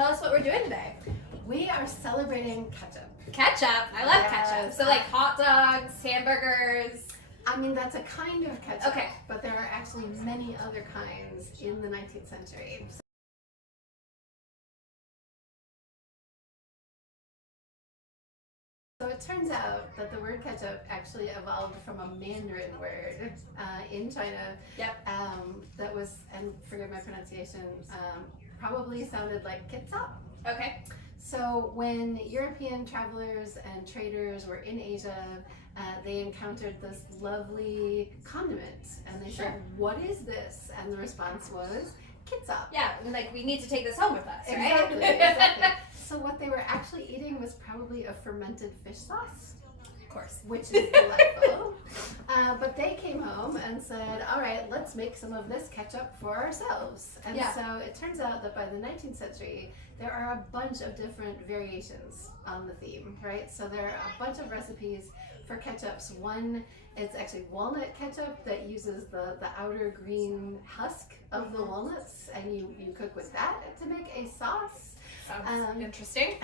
tell us what we're doing today. We are celebrating ketchup. Ketchup? I love ketchup. So like hot dogs, hamburgers. I mean, that's a kind of ketchup. Okay. But there are actually many other kinds in the 19th century. So it turns out that the word ketchup actually evolved from a Mandarin word in China. Yep. That was, and forgive my pronunciation, probably sounded like ketchup. Okay. So when European travelers and traders were in Asia, they encountered this lovely condiment, and they said, "What is this?" And the response was ketchup. Yeah, like we need to take this home with us, right? Exactly, exactly. So what they were actually eating was probably a fermented fish sauce. Of course. Which is delightful. But they came home and said, all right, let's make some of this ketchup for ourselves. And so it turns out that by the 19th century, there are a bunch of different variations on the theme, right? So there are a bunch of recipes for ketchups. One, it's actually walnut ketchup that uses the outer green husk of the walnuts, and you cook with that to make a sauce. Sounds interesting.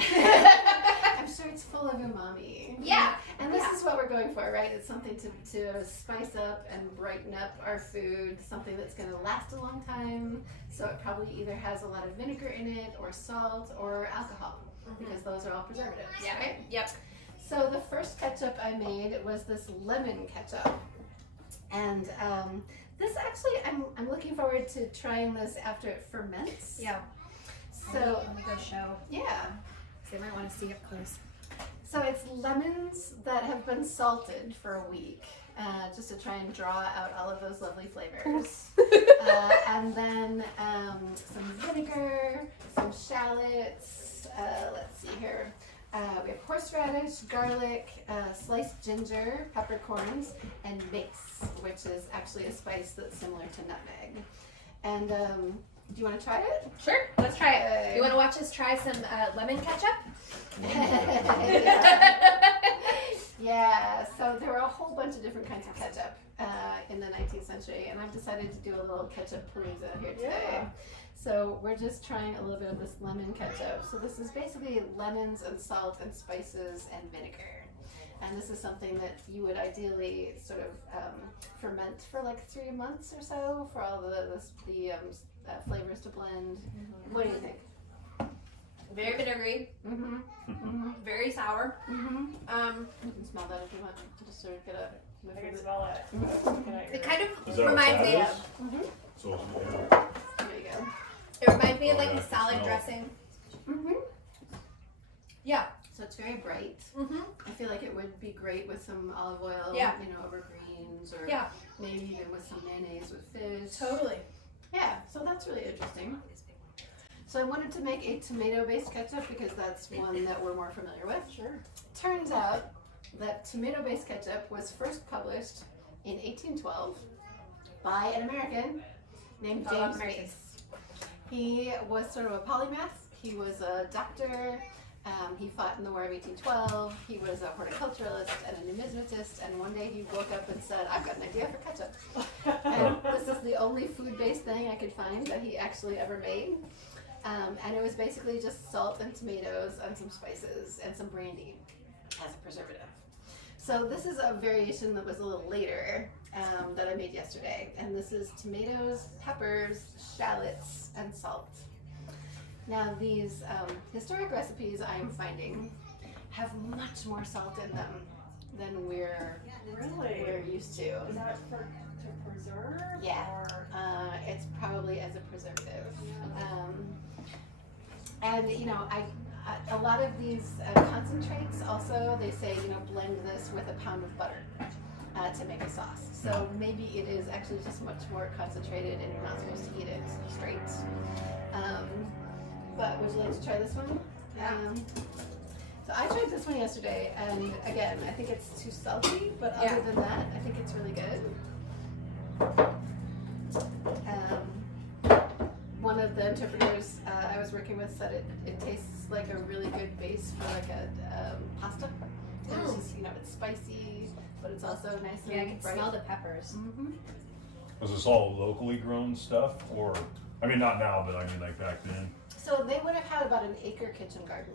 I'm sure it's full of umami. Yeah. And this is what we're going for, right? It's something to spice up and brighten up our food, something that's going to last a long time. So it probably either has a lot of vinegar in it, or salt, or alcohol, because those are all preservatives. Yeah. Right? Yep. So the first ketchup I made was this lemon ketchup. And this actually, I'm looking forward to trying this after it ferments. Yeah. So let me go show. Yeah. They might want to see up close. So it's lemons that have been salted for a week, just to try and draw out all of those lovely flavors. And then some vinegar, some shallots, let's see here. We have horseradish, garlic, sliced ginger, peppercorns, and mace, which is actually a spice that's similar to nutmeg. And do you want to try it? Sure, let's try it. You want to watch us try some lemon ketchup? Yeah, so there were a whole bunch of different kinds of ketchup in the 19th century, and I've decided to do a little ketchup palooza here today. Yeah. So we're just trying a little bit of this lemon ketchup. So this is basically lemons and salt and spices and vinegar. And this is something that you would ideally sort of ferment for like 3 months or so for all the flavors to blend. What do you think? Very vinegary. Very sour. You can smell that if you want. Just sort of get a. I can smell it. It kind of Is that reminds me. So, There you go. It reminds me of like a salad dressing. Yeah. So it's very bright. I feel like it would be great with some olive oil, over greens, or maybe even with some mayonnaise with fish. Totally. Yeah, so that's really interesting. So I wanted to make a tomato-based ketchup because that's one that we're more familiar with. Sure. Turns out that tomato-based ketchup was first published in 1812 by an American named James Mace. He was sort of a polymath. He was a doctor. He fought in the War of 1812. He was a horticulturalist and a numismatist, and one day he woke up and said, I've got an idea for ketchup. And this is the only food-based thing I could find that he actually ever made. And it was basically just salt and tomatoes and some spices and some brandy as a preservative. So this is a variation that was a little later that I made yesterday. And this is tomatoes, peppers, shallots, and salt. Now these historic recipes I am finding have much more salt in them than we're used to. Is that to preserve? Yeah, or? it's probably as a preservative. And a lot of these concentrates also, they say, blend this with a pound of butter to make a sauce. So maybe it is actually just much more concentrated and you're not supposed to eat it straight. But would you like to try this one? Yeah. So I tried this one yesterday, and again, I think it's too salty, but other than that, I think it's really good. One of the interpreters I was working with said it tastes like a really good base for like a pasta. It's just, it's spicy, but it's also nice and I can bright. smell the peppers. was this all locally grown stuff, or I mean, not now, but I mean, like back then? So they would have had about an acre kitchen garden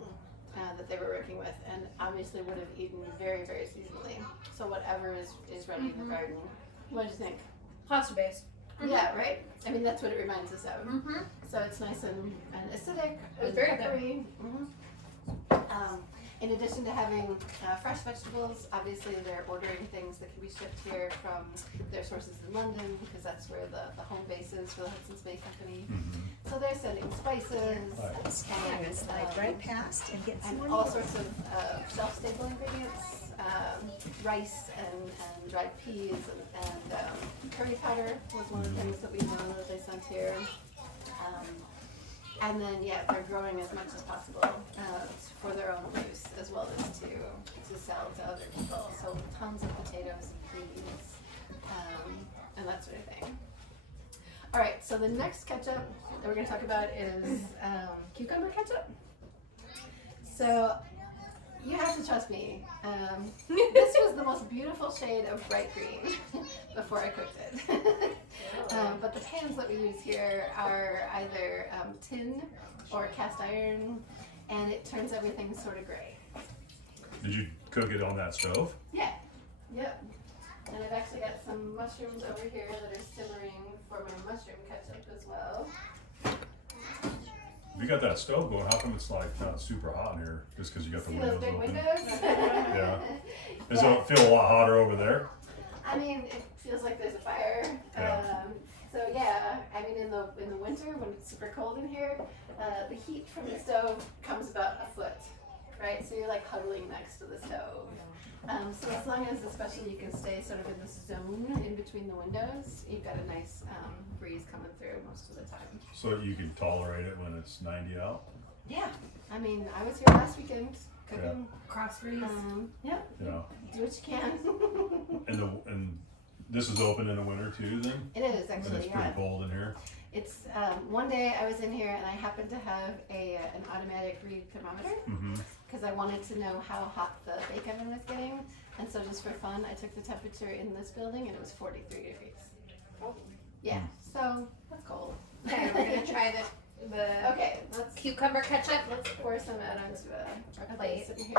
that they were working with, and obviously would have eaten very, very seasonally. So whatever is running in the garden. What do you think? Pasta based. Yeah, right? I mean, that's what it reminds us of. Mm-hmm. So it's nice and acidic. It was and very good. peppery. In addition to having fresh vegetables, obviously they're ordering things that can be shipped here from their sources in London, because that's where the home base is for the Hudson's Bay Company. So they're sending spices And slide right past and get some and more all meals. sorts of shelf-stable ingredients, rice and dried peas and curry powder was one of the things that we know that they sent here. And then, yeah, they're growing as much as possible for their own use, as well as to sell to other people. So tons of potatoes and peas and that sort of thing. All right, so the next ketchup that we're going to talk about is cucumber ketchup. So you have to trust me. This was the most beautiful shade of bright green before I cooked it. But the pans that we use here are either tin or cast iron, and it turns everything sort of gray. Did you cook it on that stove? Yeah. Yep. And I've actually got some mushrooms over here that are simmering for my mushroom ketchup as well. If you got that stove going, how come it's like not super hot in here? Just because you got the See those windows big open? windows? Yeah. Does it feel a lot hotter over there? I mean, it feels like there's a fire. Yeah. So yeah, I mean, in the winter when it's super cold in here, the heat from the stove comes about a foot, right? So you're like huddling next to the stove. So as long as, especially, you can stay sort of in this zone in between the windows, you've got a nice breeze coming through most of the time. So you can tolerate it when it's 90 out? Yeah. I mean, I was here last weekend cooking. Cross breeze. Yeah. Yeah. Do what you can. And this is open in the winter too then? It is And actually, it's yeah. pretty cold in here? It's one day I was in here and I happened to have an automatic read thermometer Mm-hmm. because I wanted to know how hot the bake oven was getting, and so just for fun I took the temperature in this building and it was 43 degrees. Oh. Yeah, so that's cold. Okay, we're gonna try the Okay, let's cucumber ketchup. let's pour some out onto a plate. plate here.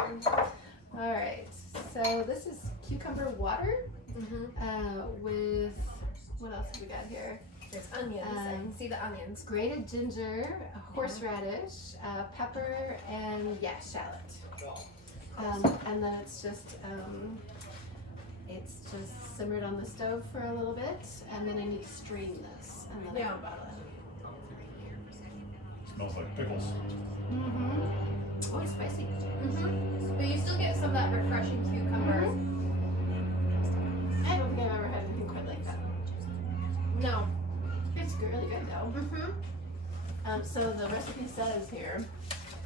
All right, so this is cucumber water with what else have we got here? There's onions. I can see the onions. Grated ginger, horseradish, pepper, and shallot. And then it's just simmered on the stove for a little bit, and then I need to strain this, and then I can bottle it. Smells like pickles. Oh, it's spicy. But you still get some of that refreshing cucumber. I don't think I've ever had anything quite like that. No. It's really good though. So the recipe says here.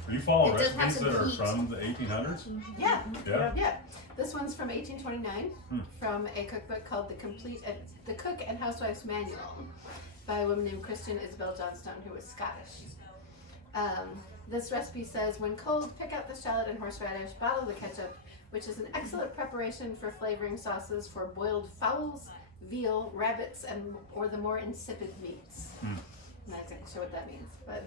Are you following It does have recipes some that are heat. from the 1800s? Yeah. Yeah? Yeah, this one's from 1829 from a cookbook called The Cook and Housewife's Manual by a woman named Christian Isabel Johnstone, who was Scottish. This recipe says, when cold, pick out the shallot and horseradish, bottle the ketchup, which is an excellent preparation for flavoring sauces for boiled fowls, veal, rabbits, or the more insipid meats. I'm not exactly sure what that means, but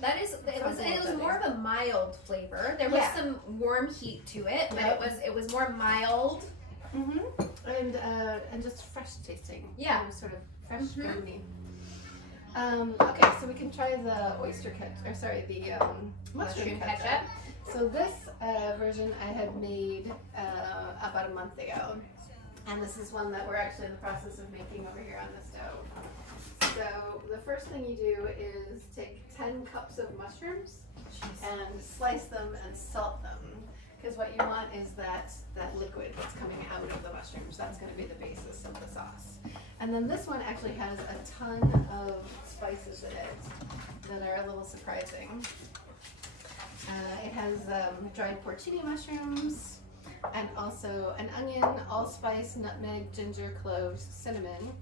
That is, it was more of a mild flavor. There was Yeah. some warm heat to it, but Yep. it was more mild. and just fresh tasting. Yeah. You know, sort of fresh, grimy. Okay, so we can try the oyster ketchup, or sorry, the mushroom ketchup. So this version I had made about a month ago, and this is one that we're actually in the process of making over here on the stove. So the first thing you do is take 10 cups of mushrooms and slice them and salt them, because what you want is that liquid that's coming out of the mushrooms. That's going to be the basis of the sauce. And then this one actually has a ton of spices in it that are a little surprising. It has dried porcini mushrooms, and also an onion, allspice, nutmeg, ginger, cloves, cinnamon,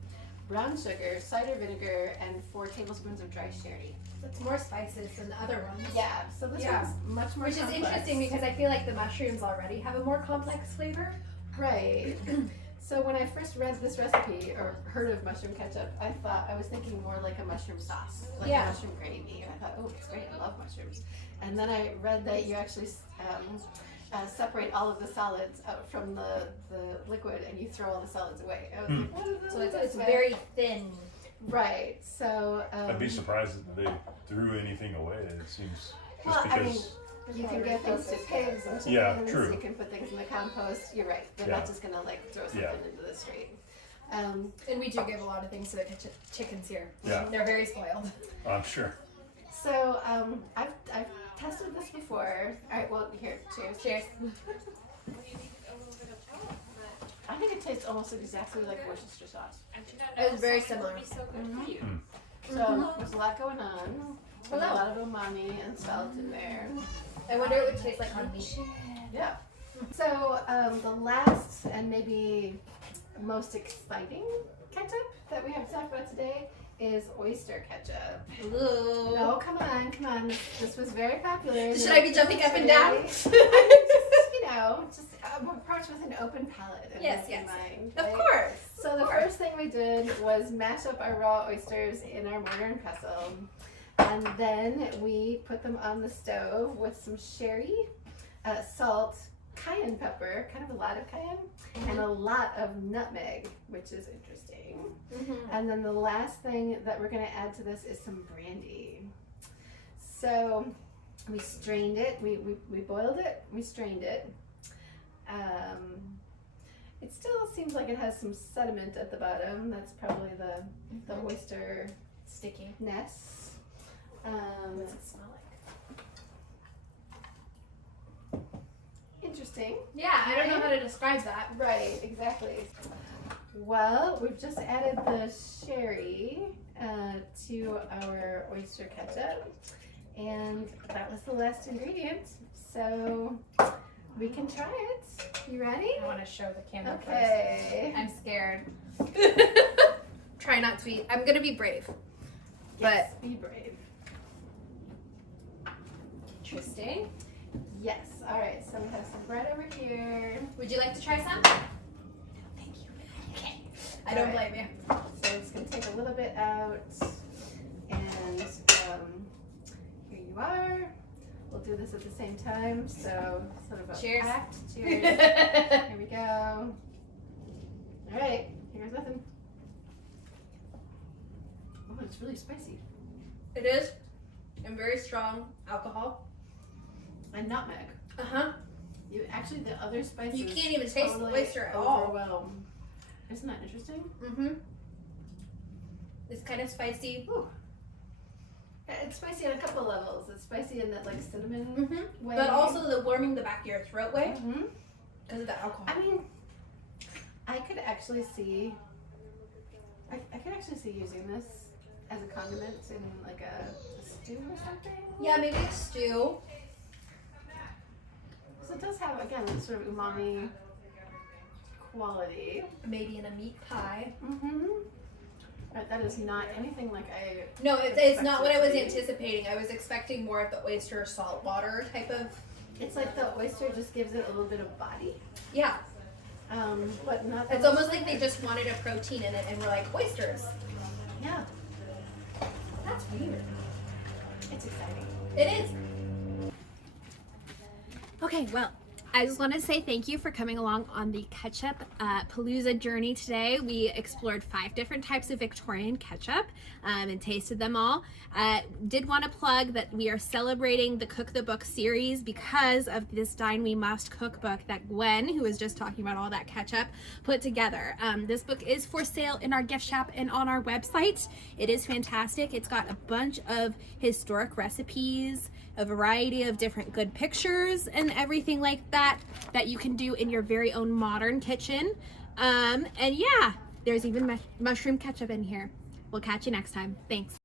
brown sugar, cider vinegar, and 4 tablespoons of dry sherry. It's more spices than the other ones. Yeah, so this Yeah. one's much more Which is complex. interesting because I feel like the mushrooms already have a more complex flavor. Right. So when I first read this recipe or heard of mushroom ketchup, I was thinking more like a mushroom sauce, like a mushroom gravy. And I thought, oh, it's great, I love mushrooms. And then I read that you actually separate all of the solids out from the liquid and you throw all the solids away. I was like, what is this? So it's very thin. Right. So I'd be surprised if they threw anything away. It seems just well, I mean, because. you can get things to pigs and chickens. Yeah, true. You can put things in the compost. You're right. They're not just gonna like throw something into the street. And we do give a lot of things to the chickens here. Yeah. They're very spoiled. I'm sure. So I've tested this before. All right. Well, here. Cheers. Cheers. I think it tastes almost exactly like Worcestershire sauce. It was very similar. So there's a lot going on. There's a lot of umami and salt in there. I wonder what it would taste like on meat. Yeah. So the last and maybe most exciting ketchup that we have to talk about today is oyster ketchup. Ooh. No, come on. This was very popular. Should I be jumping up and down? Just approach with an open palate and Yes, open yes. mind. Of right? course. So the first thing we did was mash up our raw oysters in our mortar and pestle. And then we put them on the stove with some sherry, salt, cayenne pepper, kind of a lot of cayenne, and a lot of nutmeg, which is interesting. And then the last thing that we're going to add to this is some brandy. So we strained it, we boiled it, we strained it. It still seems like it has some sediment at the bottom. That's probably the oyster stickiness. What does it smell like? Interesting. Yeah, I don't know how to describe that. Right, exactly. Well, we've just added the sherry to our oyster ketchup, and that was the last ingredient. So we can try it. You ready? I want to show the camera Okay. first. I'm scared. Try not to be. I'm gonna be brave. Yes, be brave. Interesting. Yes. All right. So we have some bread over here. Would you like to try some? Thank you. Okay. I don't Alright. blame you. So it's going to take a little bit out, and here you are. We'll do this at the same time, so sort of a Cheers. pact. Cheers. Here we go. All right, here's nothing. Oh, it's really spicy. It is. And very strong alcohol. And nutmeg. Uh-huh. You actually, the other spices You can't even taste the oyster at all. overwhelm. Isn't that interesting? Mm-hmm. It's kind of spicy. Ooh. It's spicy on a couple levels. It's spicy in that like cinnamon Mm-hmm. way. But also the warming the back of your throat way Mhm. because of the alcohol. I mean, I could actually see using this as a condiment in like a stew or something. Yeah, maybe a stew. So it does have, again, this sort of umami quality. Maybe in a meat pie. Mm-hmm. Right, that is not anything like I... No, it's not what I was expected to be. anticipating. I was expecting more of the oyster salt water type of. It's like the oyster just gives it a little bit of body. Yeah. But not... It's almost like they just wanted a protein in it and were like, oysters. Yeah, That's weird. it's exciting. It is. Okay, well, I just want to say thank you for coming along on the ketchup palooza journey today. We explored 5 different types of Victorian ketchup and tasted them all. Did want to plug that we are celebrating the Cook the Book series because of this Dine We Must cookbook that Gwen, who was just talking about all that ketchup, put together. This book is for sale in our gift shop and on our website. It is fantastic. It's got a bunch of historic recipes, a variety of different good pictures and everything like that you can do in your very own modern kitchen. And yeah, there's even mushroom ketchup in here. We'll catch you next time. Thanks.